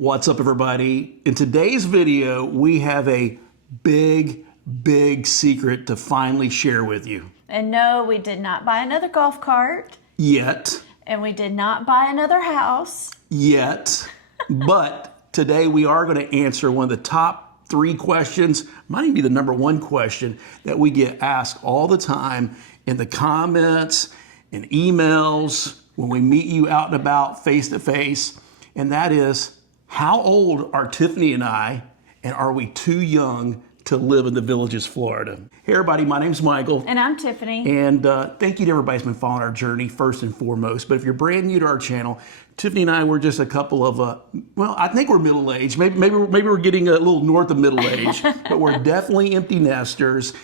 What's up, everybody? In today's video, we have a big secret to finally share with you. And no, we did not buy another golf cart. Yet. And we did not buy another house. Yet. But today we are going to answer one of the top 3 questions, might even be the number 1 question that we get asked all the time in the comments, in emails, when we meet you out and about face to face. And that is, how old are Tiffany and I, and are we too young to live in the Villages, Florida? Hey everybody, my name's Michael. And I'm Tiffany. And thank you to everybody who's been following our journey first and foremost. But if you're brand new to our channel, Tiffany and I, we're just a couple of, well, I think we're middle-aged. Maybe we're getting a little north of middle age, but we're definitely empty nesters.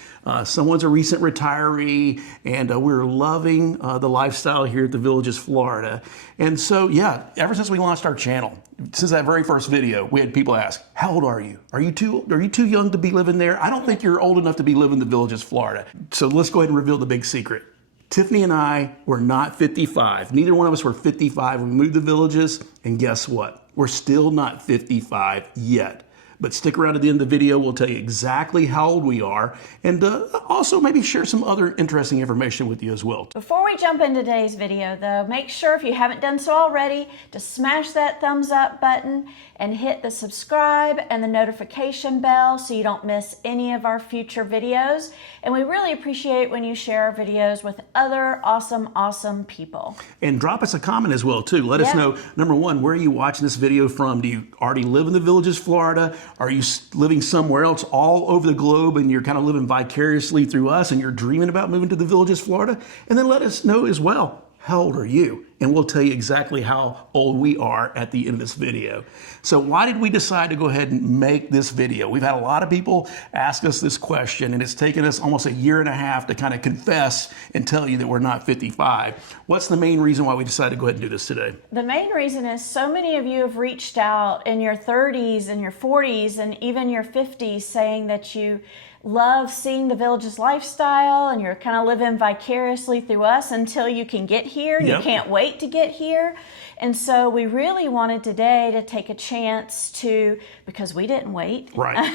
Someone's a recent retiree, and we're loving the lifestyle here at the Villages, Florida. And so, yeah, ever since we launched our channel, since that very first video, we had people ask, how old are you? Are you too young to be living there? I don't think you're old enough to be living in the Villages, Florida. So let's go ahead and reveal the big secret. Tiffany and I were not 55. Neither one of us were 55 when we moved to Villages, and guess what? We're still not 55 yet. But stick around at the end of the video. We'll tell you exactly how old we are, and also maybe share some other interesting information with you as well. Before we jump into today's video, though, make sure, if you haven't done so already, to smash that thumbs up button and hit the subscribe and the notification bell so you don't miss any of our future videos. And we really appreciate when you share our videos with other awesome people. And drop us a comment as well, too. Let us know, number 1, where are you watching this video from? Do you already live in the Villages, Florida? Are you living somewhere else all over the globe, and you're kind of living vicariously through us, and you're dreaming about moving to the Villages, Florida? And then let us know as well, how old are you? And we'll tell you exactly how old we are at the end of this video. So why did we decide to go ahead and make this video? We've had a lot of people ask us this question, and it's taken us almost a year and a half to kind of confess and tell you that we're not 55. What's the main reason why we decided to go ahead and do this today? The main reason is so many of you have reached out in your 30s and your 40s and even your 50s saying that you love seeing the Villages lifestyle and you're kind of living vicariously through us until you can get here. You can't wait to get here. And so we really wanted today to take a chance to, because we didn't wait. Right.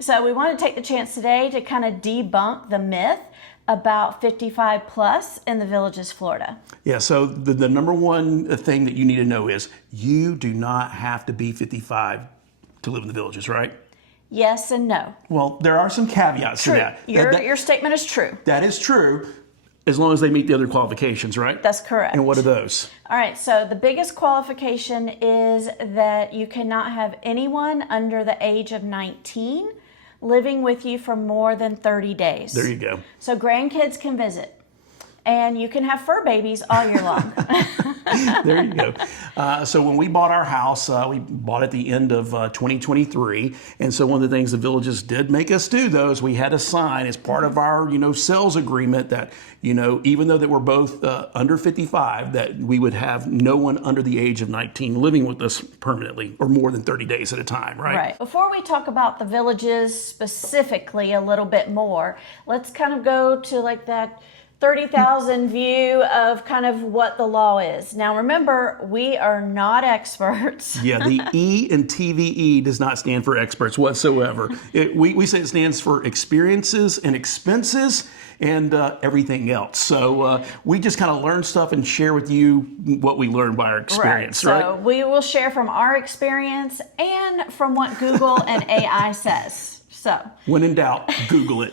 So we want to take the chance today to kind of debunk the myth about 55 plus in the Villages, Florida. Yeah, so the number 1 thing that you need to know is you do not have to be 55 to live in the Villages, right? Yes and no. Well, there are some caveats to that. Your statement is true. That is true, as long as they meet the other qualifications, right? That's correct. And what are those? All right, so the biggest qualification is that you cannot have anyone under the age of 19 living with you for more than 30 days. There you go. So grandkids can visit. And you can have fur babies all year long. There you go. So when we bought our house, we bought at the end of 2023. And so one of the things the Villages did make us do, though, is we had to sign as part of our, sales agreement that, even though that we're both under 55, that we would have no one under the age of 19 living with us permanently or more than 30 days at a time, right? Right. Before we talk about the Villages specifically a little bit more, let's kind of go to like that 30,000 view of kind of what the law is. Now remember, we are not experts. Yeah, the E in TVE does not stand for experts whatsoever. We say it stands for experiences and expenses and everything else. So we just kind of learn stuff and share with you what we learned by our experience, right? So we will share from our experience and from what Google and AI says. So when in doubt, Google it.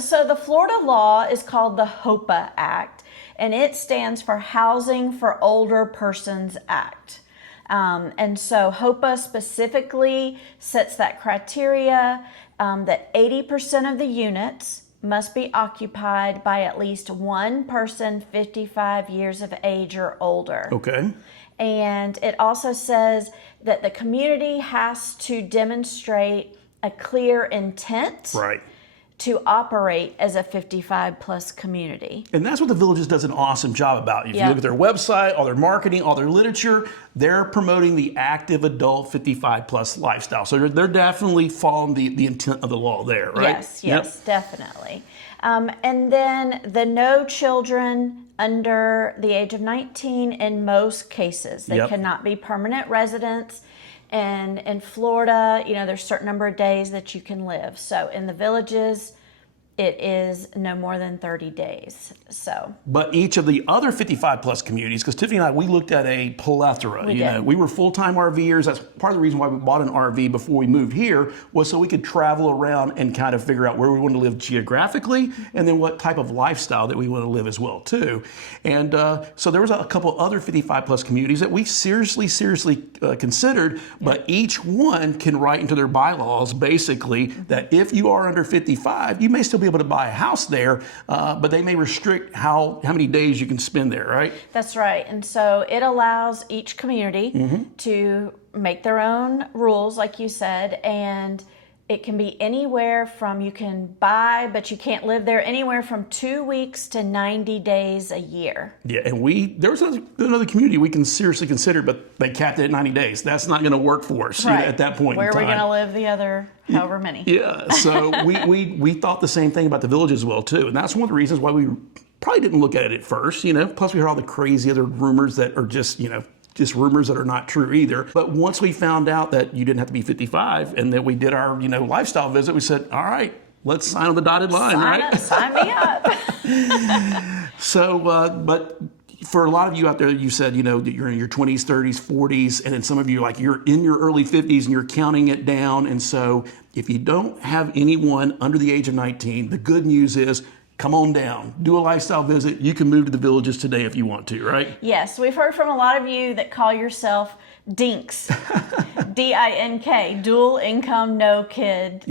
So the Florida law is called the HOPA Act, and it stands for Housing for Older Persons Act. And so HOPA specifically sets that criteria that 80% of the units must be occupied by at least one person 55 years of age or older. Okay. And it also says that the community has to demonstrate a clear intent. Right. To operate as a 55 plus community. And that's what the Villages does an awesome job about. If you look at their website, all their marketing, all their literature, they're promoting the active adult 55 plus lifestyle. So they're definitely following the intent of the law there, right? Yes, definitely. And then the no children under the age of 19 in most cases. They Yep. cannot be permanent residents. And in Florida, there's a certain number of days that you can live. So in the villages, it is no more than 30 days. So, But each of the other 55 plus communities, because Tiffany and I, we looked at a plethora. We did. We were full-time RVers. That's part of the reason why we bought an RV before we moved here, was so we could travel around and kind of figure out where we want to live geographically, and then what type of lifestyle that we want to live as well too. And so there was a couple other 55 plus communities that we seriously considered, but each one can write into their bylaws basically that if you are under 55, you may still be able to buy a house there, but they may restrict how many days you can spend there, right? that's right. And so it allows each community to make their own rules, like you said, and it can be anywhere from, you can buy, but you can't live there, anywhere from 2 weeks to 90 days a year. Yeah, and there was another community we can seriously consider, but they capped it at 90 days. That's not going to work for us at that point Where in time. are we going to live the other however many? Yeah, so we thought the same thing about the village as well too, and that's one of the reasons why we probably didn't look at it at first. Plus we heard all the crazy other rumors that are just rumors that are not true either. But once we found out that you didn't have to be 55 and that we did our lifestyle visit, we said, all right, let's sign on the dotted line, right? Sign me up. So, but for a lot of you out there, you said, that you're in your 20s, 30s, 40s, and then some of you, like, you're in your early 50s and you're counting it down. And so if you don't have anyone under the age of 19, the good news is, come on down, do a lifestyle visit. You can move to the villages today if you want to, right? Yes, we've heard from a lot of you that call yourself DINKs, D-I-N-K, dual income, no kid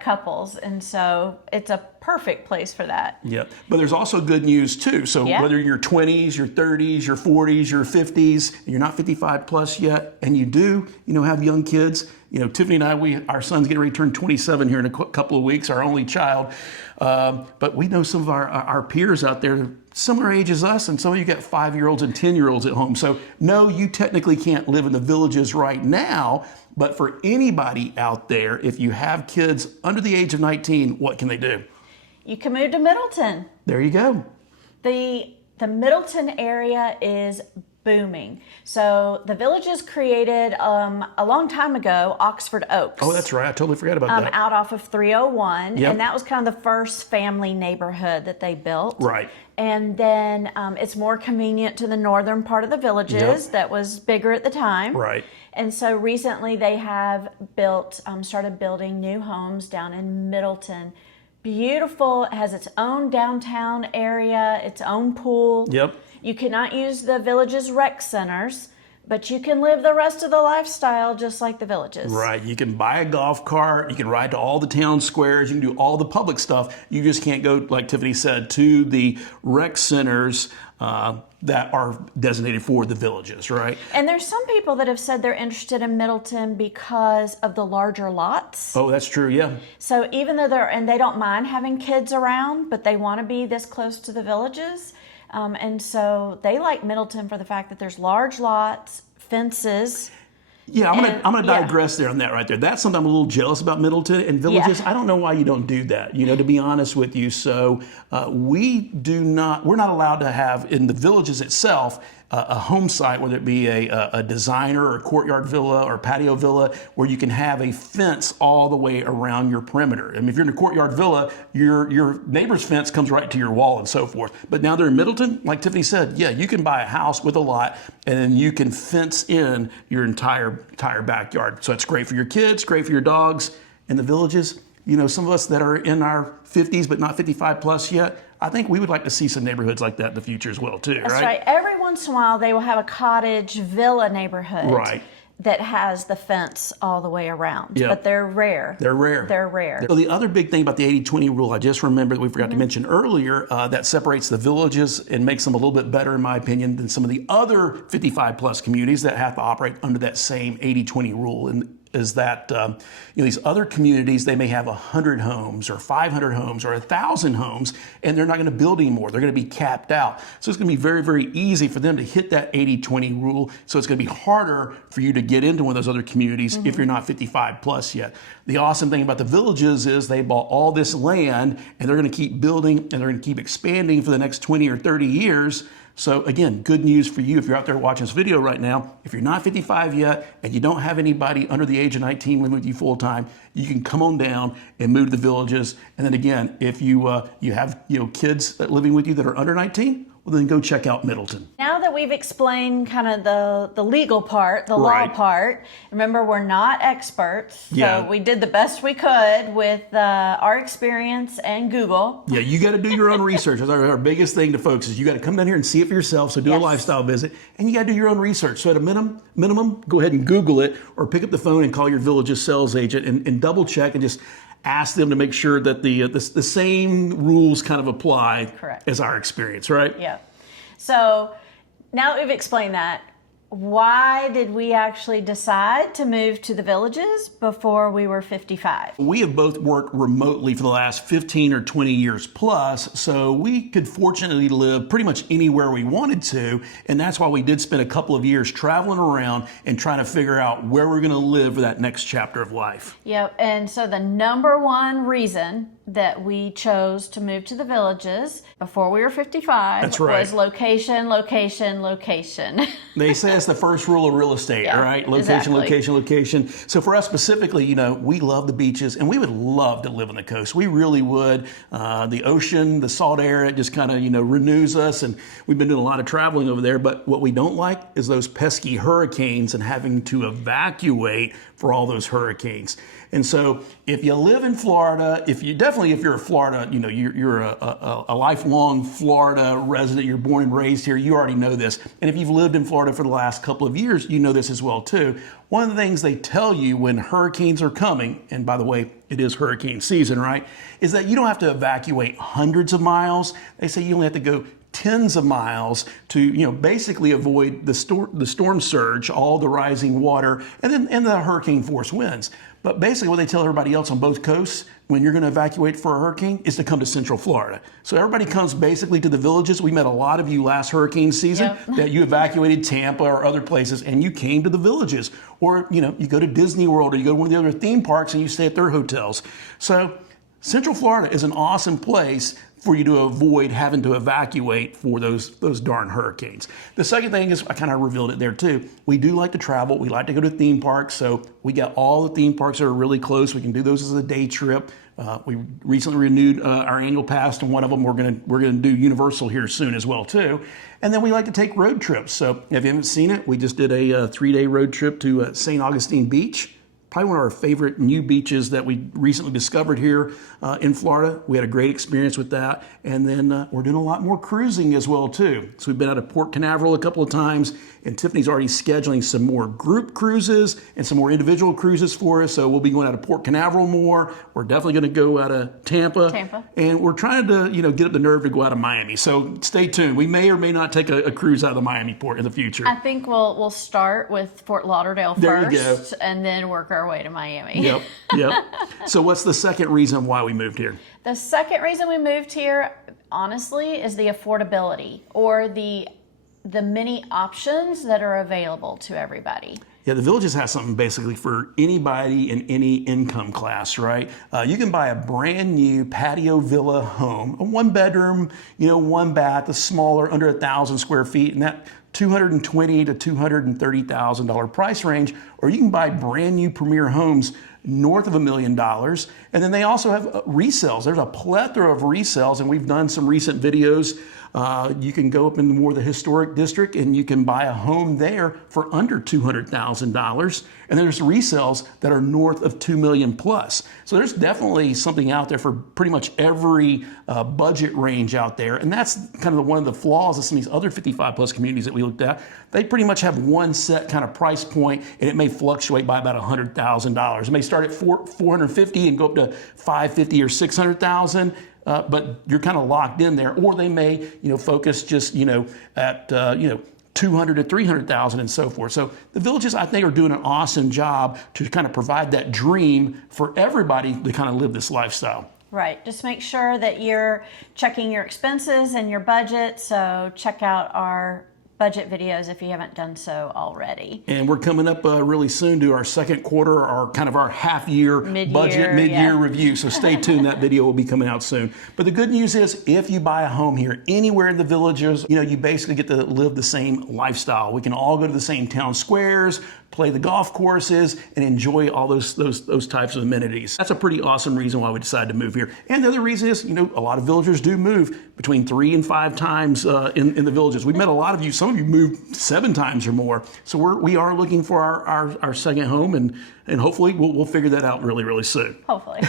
couples. And so it's a perfect place for that. Yeah, but there's also good news too. So whether you're in your 20s, your 30s, your 40s, your 50s, and you're not 55 plus yet, and you do, have young kids. Tiffany and I, our son's getting ready to turn 27 here in a couple of weeks, our only child. But we know some of our peers out there, similar age as us, and some of you got 5-year-olds and 10-year-olds at home. So no, you technically can't live in the villages right now, but for anybody out there, if you have kids under the age of 19, what can they do? You can move to Middleton. There you go. The Middleton area is booming. So the villages created a long time ago, Oxford Oaks. Oh, that's right. I totally forgot about that. Out off of 301. Yep. And that was kind of the first family neighborhood that they built. Right. And then it's more convenient to the northern part of the villages that was bigger at the time. Right. And so recently they have started building new homes down in Middleton. Beautiful. It has its own downtown area, its own pool. Yep. You cannot use the village's rec centers, but you can live the rest of the lifestyle just like the villages. Right. You can buy a golf cart. You can ride to all the town squares. You can do all the public stuff. You just can't go, like Tiffany said, to the rec centers that are designated for the villages, right? And there's some people that have said they're interested in Middleton because of the larger lots. Oh, that's true, yeah. So even though they don't mind having kids around, but they want to be this close to the villages. And so they like Middleton for the fact that there's large lots, fences. Yeah, I'm gonna digress there on that right there. That's something I'm a little jealous about Middleton and villages. I don't know why you don't do that, to be honest with you. So we're not allowed to have in the villages itself a home site, whether it be a designer or a courtyard villa or patio villa, where you can have a fence all the way around your perimeter. I mean, if you're in a courtyard villa, your neighbor's fence comes right to your wall and so forth. But now they're in Middleton, like Tiffany said, you can buy a house with a lot and then you can fence in your entire backyard. So it's great for your kids, great for your dogs. In the villages, some of us that are in our 50s but not 55 plus yet, I think we would like to see some neighborhoods like that in the future as well, too, That's right. Every once in a while, they will have a cottage villa neighborhood that has the fence all the way around. But they're rare. They're rare. So the other big thing about the 80-20 rule, I just remembered that we forgot to mention earlier, that separates the villages and makes them a little bit better, in my opinion, than some of the other 55-plus communities that have to operate under that same 80-20 rule. And is that these other communities, they may have 100 homes or 500 homes or 1,000 homes, and they're not going to build anymore. They're going to be capped out. So it's going to be very, very easy for them to hit that 80-20 rule. So it's going to be harder for you to get into one of those other communities if you're not 55 plus yet. The awesome thing about the villages is they bought all this land, and they're going to keep building, and they're going to keep expanding for the next 20 or 30 years. So again, good news for you if you're out there watching this video right now. If you're not 55 yet and you don't have anybody under the age of 19 living with you full time, you can come on down and move to the villages. And then again, if you have kids living with you that are under 19, well, then go check out Middleton. Now that we've explained kind of the legal part, the Right. law part, remember we're not experts, so Yeah. we did the best we could with our experience and Google. Yeah, you got to do your own research. That's our biggest thing to folks is you got to come down here and see it for yourself. So do a Yes. lifestyle visit, and you got to do your own research. So at a minimum, go ahead and Google it or pick up the phone and call your village's sales agent and double check and just ask them to make sure that the same rules kind of apply Correct. as our experience, right? Yeah. So now that we've explained that, why did we actually decide to move to the villages before we were 55? We have both worked remotely for the last 15 or 20 years plus, so we could fortunately live pretty much anywhere we wanted to, and that's why we did spend a couple of years traveling around and trying to figure out where we're going to live for that next chapter of life. Yep. And so the number one reason that we chose to move to the villages before we were 55 That's right. was location, location, location. They say it's the first rule of real estate, Yeah, right? Location, exactly. location, location. So for us specifically, we love the beaches, and we would love to live on the coast. We really would. The ocean, the salt air, it just kind of, renews us, and we've been doing a lot of traveling over there. But what we don't like is those pesky hurricanes and having to evacuate for all those hurricanes. And so if you live in Florida, if you're a Florida, you're a lifelong Florida resident, you're born and raised here, you already know this. And if you've lived in Florida for the last couple of years, you know this as well too. One of the things they tell you when hurricanes are coming, and by the way, it is hurricane season, right, is that you don't have to evacuate hundreds of miles. They say you only have to go tens of miles to basically avoid the storm surge, all the rising water, and the hurricane force winds. But basically what they tell everybody else on both coasts when you're going to evacuate for a hurricane is to come to Central Florida. So everybody comes basically to the villages. We met a lot of you last hurricane season that you evacuated Tampa or other places and you came to the villages. Or you go to Disney World or you go to one of the other theme parks and you stay at their hotels. So Central Florida is an awesome place for you to avoid having to evacuate for those darn hurricanes. The second thing is, I kind of revealed it there too, we do like to travel. We like to go to theme parks, so we got all the theme parks that are really close. We can do those as a day trip. We recently renewed our annual pass, and one of them we're gonna do Universal here soon as well too. And then we like to take road trips. So if you haven't seen it, we just did a 3-day road trip to St. Augustine Beach. Probably one of our favorite new beaches that we recently discovered here in Florida. We had a great experience with that. And then we're doing a lot more cruising as well too. So we've been out of Port Canaveral a couple of times, and Tiffany's already scheduling some more group cruises and some more individual cruises for us. So we'll be going out of Port Canaveral more. We're definitely going to go out of Tampa. And we're trying to get up the nerve to go out of Miami. So stay tuned. We may or may not take a cruise out of the Miami port in the future. I think we'll start with Fort Lauderdale There first, you go. and then work our way to Miami. Yep. So what's the second reason why we moved here? The second reason we moved here, honestly, is the affordability, or the many options that are available to everybody. Yeah, the Villages has something basically for anybody in any income class, right? You can buy a brand new patio villa home, a 1-bedroom, 1 bath, a smaller, under 1,000 square feet, and that $220,000 to $230,000 price range, or you can buy brand new premier homes north of $1 million. And then they also have resales. There's a plethora of resales, and we've done some recent videos. You can go up in more of the historic district and you can buy a home there for under $200,000. And there's resales that are north of $2 million plus. So there's definitely something out there for pretty much every budget range out there. And that's kind of one of the flaws of some of these other 55 plus communities that we looked at. They pretty much have one set kind of price point, and it may fluctuate by about $100,000. It may start at $450,000 and go up to $550,000 or $600,000. But you're kind of locked in there, or they may, focus just, at, 200 to 300,000 and so forth. So the villages, I think, are doing an awesome job to kind of provide that dream for everybody to kind of live this lifestyle. Right. Just make sure that you're checking your expenses and your budget. So check out our budget videos if you haven't done so already. And we're coming up really soon to our second quarter, our half-year budget, mid-year review. So stay tuned. That video will be coming out soon. But the good news is, if you buy a home here anywhere in the villages, you basically get to live the same lifestyle. We can all go to the same town squares, play the golf courses, and enjoy all those types of amenities. That's a pretty awesome reason why we decided to move here. And the other reason is, a lot of villagers do move between 3 and 5 times in the villages. We've met a lot of you. Some of you moved 7 times or more. So we are looking for our second home, and hopefully we'll figure that out really, really soon. Hopefully.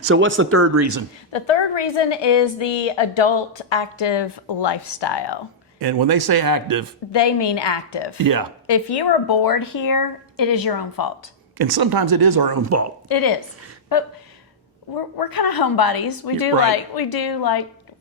So what's the third reason? The third reason is the adult active lifestyle. And when they say active, they mean active. Yeah. If you are bored here, it is your own fault. And sometimes it is our own fault. It is. But we're kind of homebodies.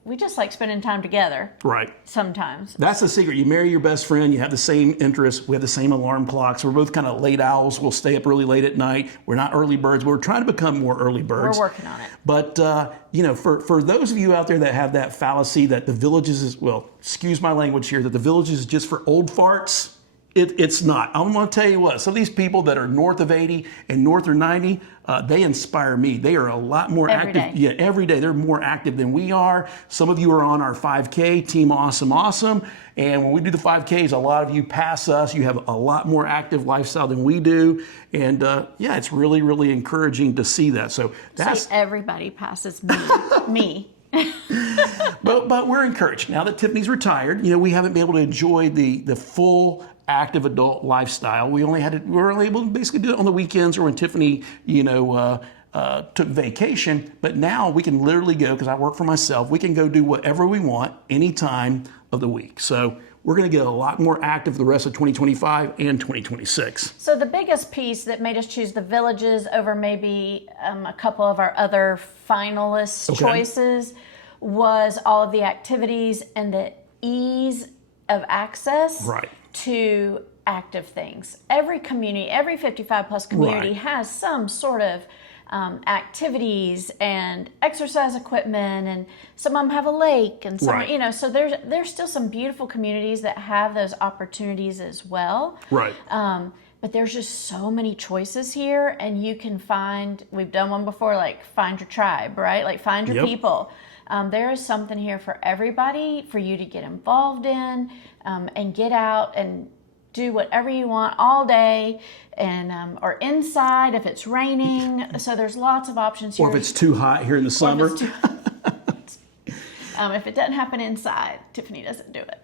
We just like spending time together. Right. Sometimes. That's the secret. You marry your best friend, you have the same interests, we have the same alarm clocks. We're both kind of late owls. We'll stay up really late at night. We're not early birds. We're trying to become more early birds. We're working on it. But, for those of you out there that have that fallacy that the villages is, excuse my language here, that the villages is just for old farts, it's not. I'm going to tell you what, some of these people that are north of 80 and north of 90, they inspire me. They are a lot more active. Day. Yeah, every day. They're more active than we are. Some of you are on our 5K, Team Awesome. And when we do the 5Ks, a lot of you pass us. You have a lot more active lifestyle than we do. And it's really, really encouraging to see that. So that's... everybody passes me. Me. But we're encouraged. Now that Tiffany's retired, we haven't been able to enjoy the full active adult lifestyle. We were only able to basically do it on the weekends or when Tiffany, took vacation. But now we can literally go, because I work for myself, we can go do whatever we want any time of the week. So we're going to get a lot more active the rest of 2025 and 2026. So the biggest piece that made us choose the villages over maybe a couple of our other finalist choices was all of the activities and the ease of access to active things. Every community, every 55 plus community has some sort of activities and exercise equipment, and some of them have a lake, and some, so there's still some beautiful communities that have those opportunities as well. Right. But there's just so many choices here, and you can find, we've done one before, like find your tribe, right? Like find your people. There is something here for everybody, for you to get involved in, and get out and do whatever you want all day, and or inside if it's raining. So there's lots of options here. Or if it's too hot here in the summer. If it doesn't happen inside, Tiffany doesn't do it.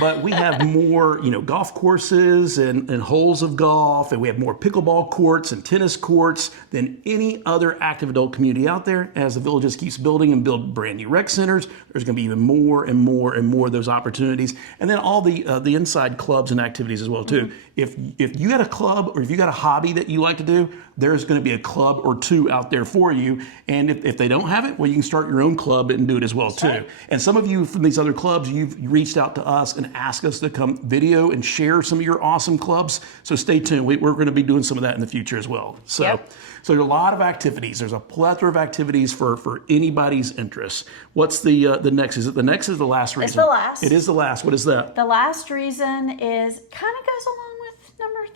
But we have more, golf courses and holes of golf, and we have more pickleball courts and tennis courts than any other active adult community out there. As the villages keeps building and build brand new rec centers, there's going to be even more and more and more of those opportunities. And then all the inside clubs and activities as well too. If you got a club or if you got a hobby that you like to do, there's going to be a club or two out there for you. And if they don't have it, well, you can start your own club and do it as well too. Right. And some of you from these other clubs, you've reached out to us and asked us to come video and share some of your awesome clubs. So stay tuned. We're going to be doing some of that in the future as well. So there's a lot of activities. There's a plethora of activities for anybody's interest. What's the next? Is it the next or the last reason? It's the last. It is the last. What is that? The last reason is kind of goes along with number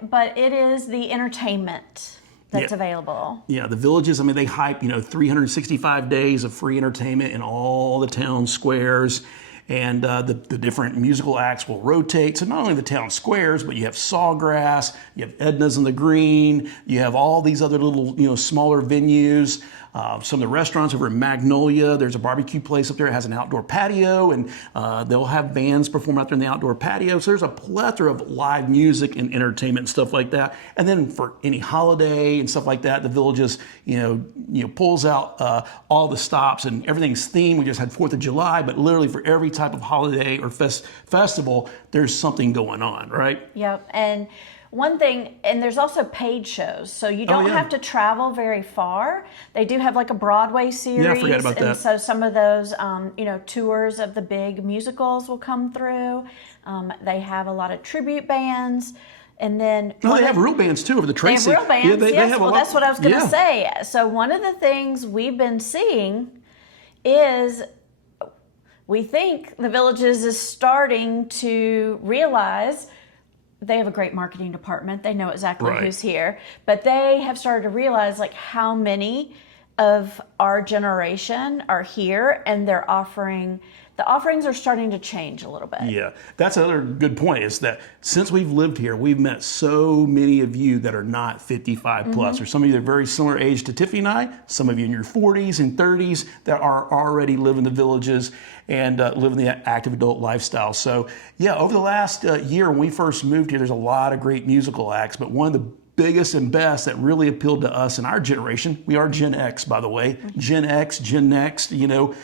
3, but it is the entertainment that's available. Yeah, the villages, they hype, 365 days of free entertainment in all the town squares. And the different musical acts will rotate. So not only the town squares, but you have Sawgrass, you have Edna's on the Green, you have all these other little, smaller venues. Some of the restaurants over in Magnolia, there's a barbecue place up there that has an outdoor patio, and they'll have bands perform out there in the outdoor patio. So there's a plethora of live music and entertainment and stuff like that. And then for any holiday and stuff like that, the villages, pulls out all the stops, and everything's themed. We just had 4th of July, but literally for every type of holiday or festival, there's something going on, right? Yep. And One thing, and there's also paid shows, so you don't yeah. have to travel very far. They do have like a Broadway series, Yeah, I forgot about and that. so some of those, tours of the big musicals will come through. They have a lot of tribute bands, and then No, they have real bands too over the they have Tracy. real bands. Yeah, they Yes, have a well, lot. that's what I was going to Yeah. say. So one of the things we've been seeing is we think the Villages is starting to realize. They have a great marketing department. They know exactly Right. who's here. But they have started to realize like how many of our generation are here, and the offerings are starting to change a little bit. Yeah, that's another good point, is that since we've lived here, we've met so many of you that are not 55 plus, or some of you that are very similar age to Tiffany and I, some of you in your 40s and 30s that are already living the Villages and living the active adult lifestyle. So yeah, over the last year when we first moved here, there's a lot of great musical acts, but one of the biggest and best that really appealed to us in our generation, we are Gen X, by the way, Gen X, Gen Next, the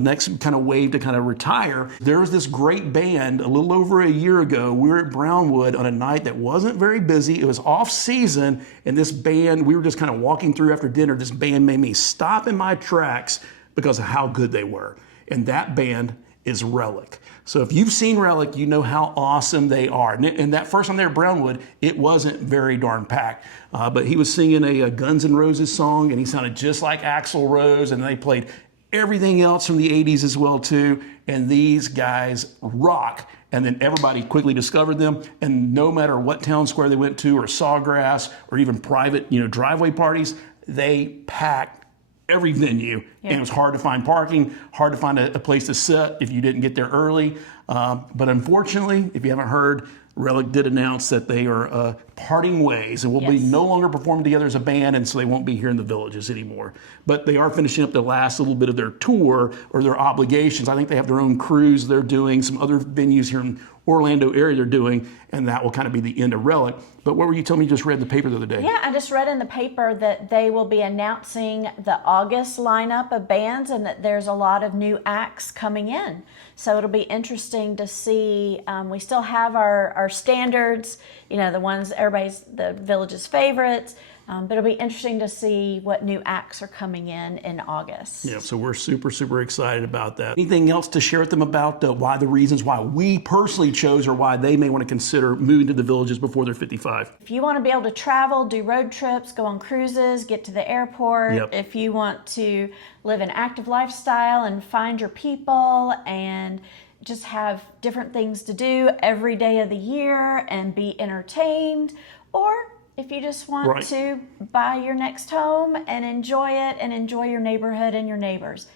next kind of wave to kind of retire. There was this great band a little over a year ago. We were at Brownwood on a night that wasn't very busy. It was off season, and this band, we were just kind of walking through after dinner. This band made me stop in my tracks because of how good they were. And that band is Relic. So if you've seen Relic, you know how awesome they are. And that first time there at Brownwood, it wasn't very darn packed. But he was singing a Guns N' Roses song, and he sounded just like Axl Rose, and they played everything else from the 80s as well too. And these guys rock. And then everybody quickly discovered them. And no matter what town square they went to, or Sawgrass, or even private, driveway parties, they packed every venue. Yeah. And it was hard to find parking, hard to find a place to sit if you didn't get there early. But unfortunately, if you haven't heard, Relic did announce that they are parting ways and will be no longer performing together as a band, and so they won't be here in the Villages anymore. But they are finishing up the last little bit of their tour or their obligations. I think they have their own cruise they're doing, some other venues here in Orlando area they're doing, and that will kind of be the end of Relic. But what were you telling me you just read in the paper the other day? Yeah, I just read in the paper that they will be announcing the August lineup of bands, and that there's a lot of new acts coming in. So it'll be interesting to see. We still have our standards, the ones the Village's favorites. But it'll be interesting to see what new acts are coming in August. Yeah, so we're super, super excited about that. Anything else to share with them about the reasons why we personally chose, or why they may want to consider moving to the Villages before they're 55? If you want to be able to travel, do road trips, go on cruises, get to the airport, if you want to live an active lifestyle and find your people and just have different things to do every day of the year and be entertained, or if you just want to buy your next home and enjoy it and enjoy your neighborhood and your neighbors,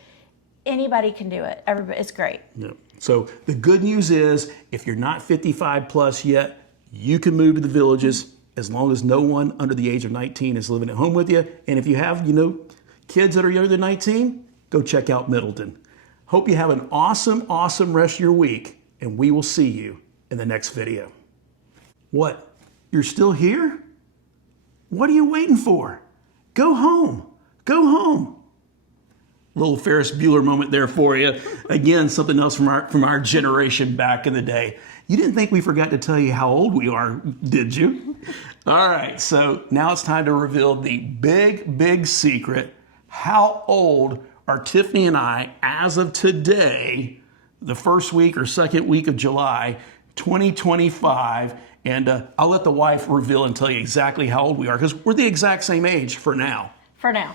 anybody can do it. It's great. Yeah. So the good news is, if you're not 55 plus yet, you can move to the Villages as long as no one under the age of 19 is living at home with you. And if you have, kids that are younger than 19, go check out Middleton. Hope you have an awesome, awesome rest of your week, and we will see you in the next video. What? You're still here? What are you waiting for? Go home. Go home. Little Ferris Bueller moment there for you. Again, something else from our generation back in the day. You didn't think we forgot to tell you how old we are, did you? All right, so now it's time to reveal the big, big secret. How old are Tiffany and I as of today, the first week or second week of July, 2025? And I'll let the wife reveal and tell you exactly how old we are, because we're the exact same age for now. For now.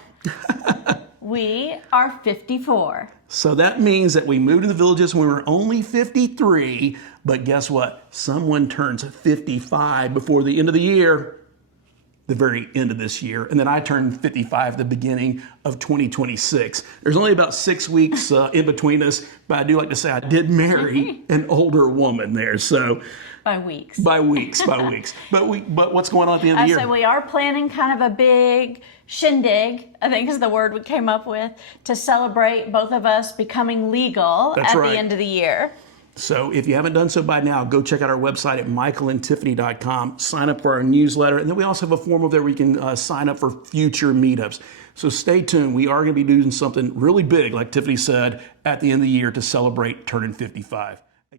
We are 54. So that means that we moved to the Villages when we were only 53. But guess what? Someone turns 55 before the end of the year, the very end of this year. And then I turned 55 at the beginning of 2026. There's only about 6 weeks in between us. But I do like to say I did marry an older woman there. So by weeks. By weeks. But what's going on at the end of the year? So we are planning kind of a big shindig, I think is the word we came up with, to celebrate both of us becoming legal at the end of the year. So if you haven't done so by now, go check out our website at michaelandtiffany.com, sign up for our newsletter, and then we also have a form over there where you can sign up for future meetups. So stay tuned. We are going to be doing something really big, like Tiffany said, at the end of the year to celebrate turning 55.